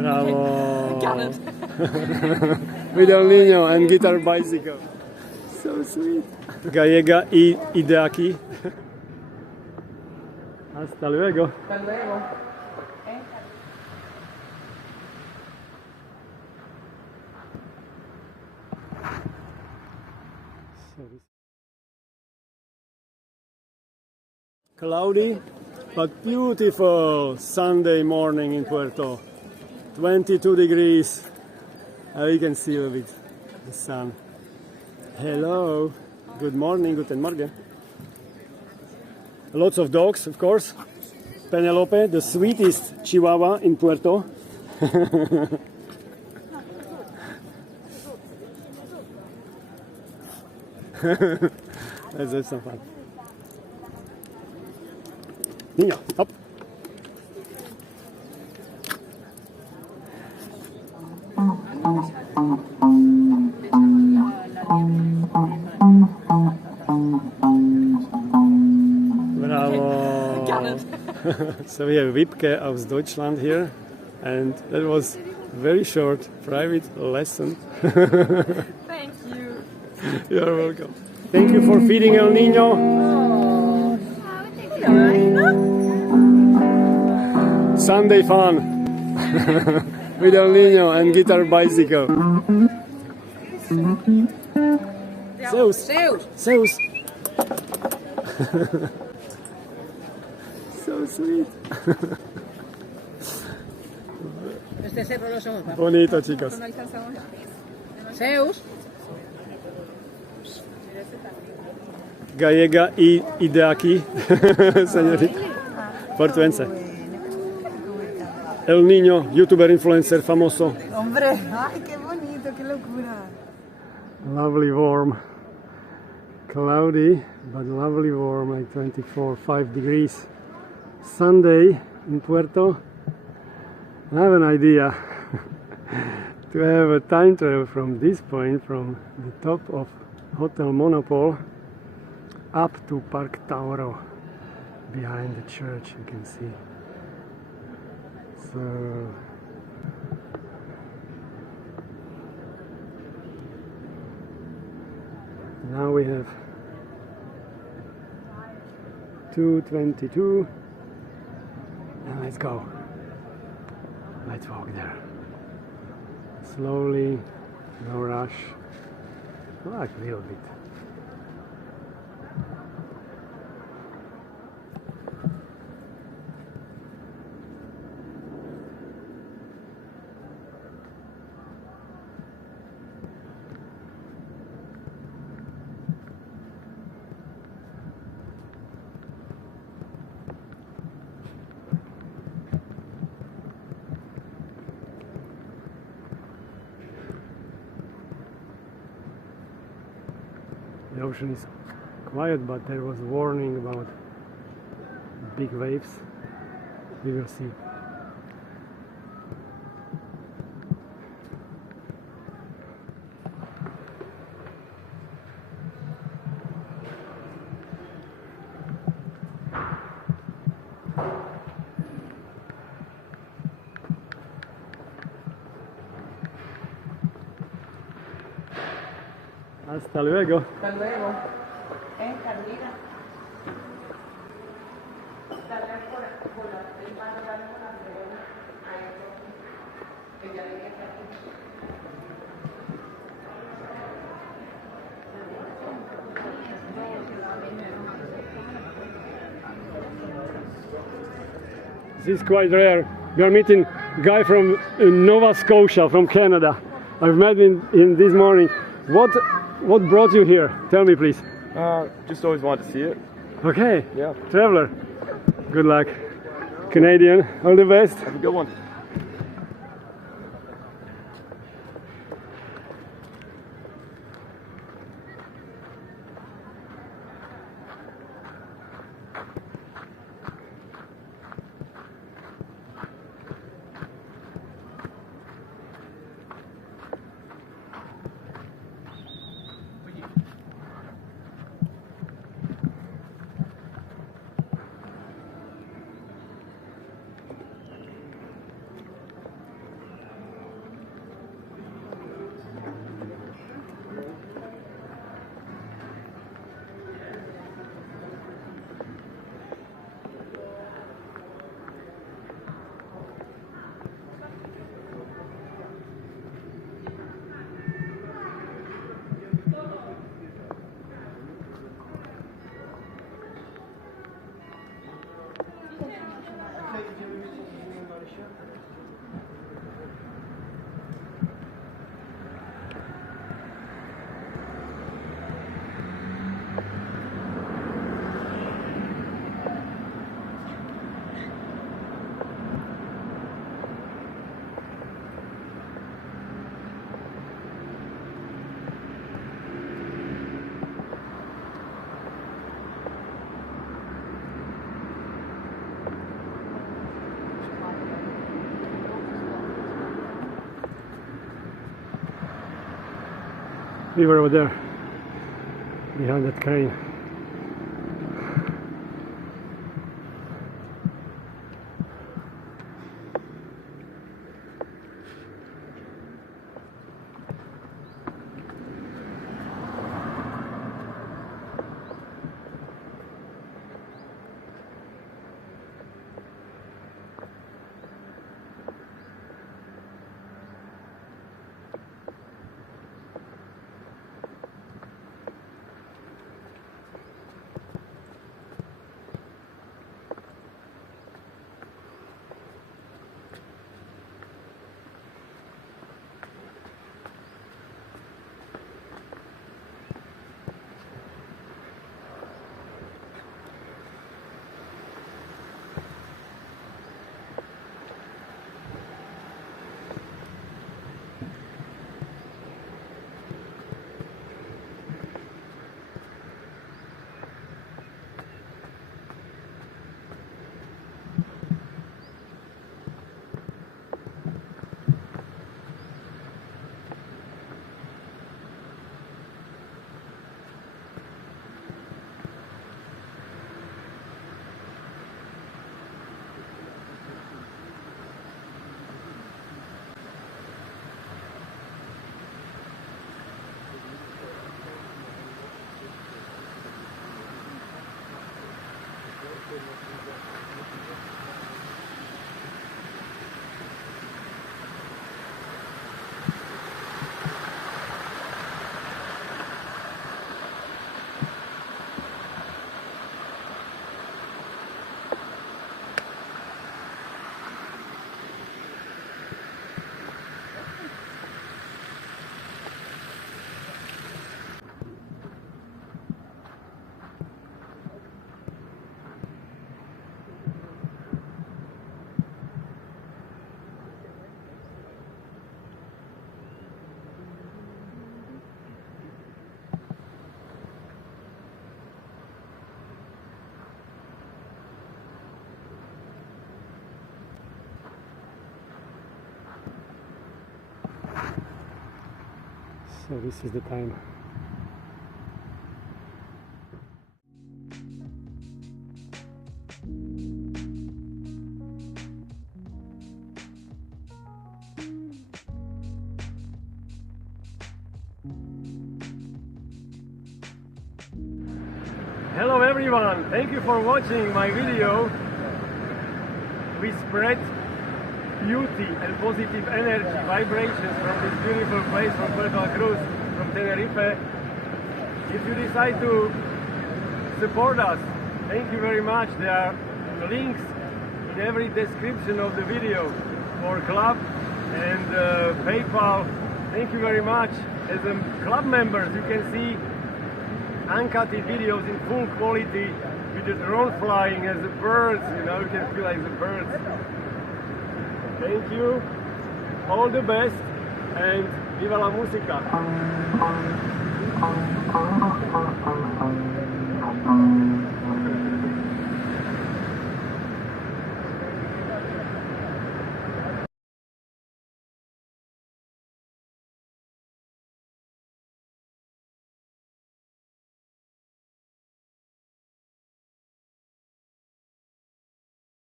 Bravo! Got it. With El Niño and guitar bicycle. So sweet. Gallega y de aquí. Hasta luego. Hasta luego. Cloudy but beautiful Sunday morning in Puerto. 22 degrees. You can see a little bit the sun. Hello. Good morning. Guten Morgen. Lots of dogs, of course. Penelope, the sweetest Chihuahua in Puerto. Let's have some fun. Niño, up. Bravo. Got it. So we have Wipke aus Deutschland here, and that was very short private lesson. Thank you. You're welcome. Thank you for feeding El Niño. Sunday fun with El Niño and guitar bicycle. Zeus. Zeus. So sweet. Este cerro lo somos. Bonito, chicos. Zeus. Gallega y de aquí, señorita. Portuense. El Niño, youtuber, influencer famoso. Hombre, ay, qué bonito, qué locura. Lovely warm. Cloudy, but lovely warm, like 24, 5 degrees. Sunday in Puerto. I have an idea to have a time travel from this point, from the top of Hotel Monopole up to Park Tauro, behind the church, you can see. So now we have 2:22, and let's go. Let's walk there. Slowly, no rush, like a little bit. The ocean is quiet, but there was a warning about big waves. We will see. Hasta luego. Hasta luego. Carolina. This is quite rare. We are meeting a guy from Nova Scotia, from Canada. I've met him this morning. What brought you here? Tell me, please. Just always wanted to see it. Okay. Yeah. Traveler. Good luck. Canadian. All the best. Have a good one. We were over there, behind that crane. So this is the time. Hello everyone, thank you for watching my video. We spread beauty and positive energy, vibrations from this beautiful place from Puerto, Cruz, from Tenerife. If you decide to support us, thank you very much. There are links in every description of the video for club and PayPal. Thank you very much. As a club members, you can see uncut videos in full quality with the drone flying as the birds, you know, you can feel like the birds. Thank you, all the best, and viva la música!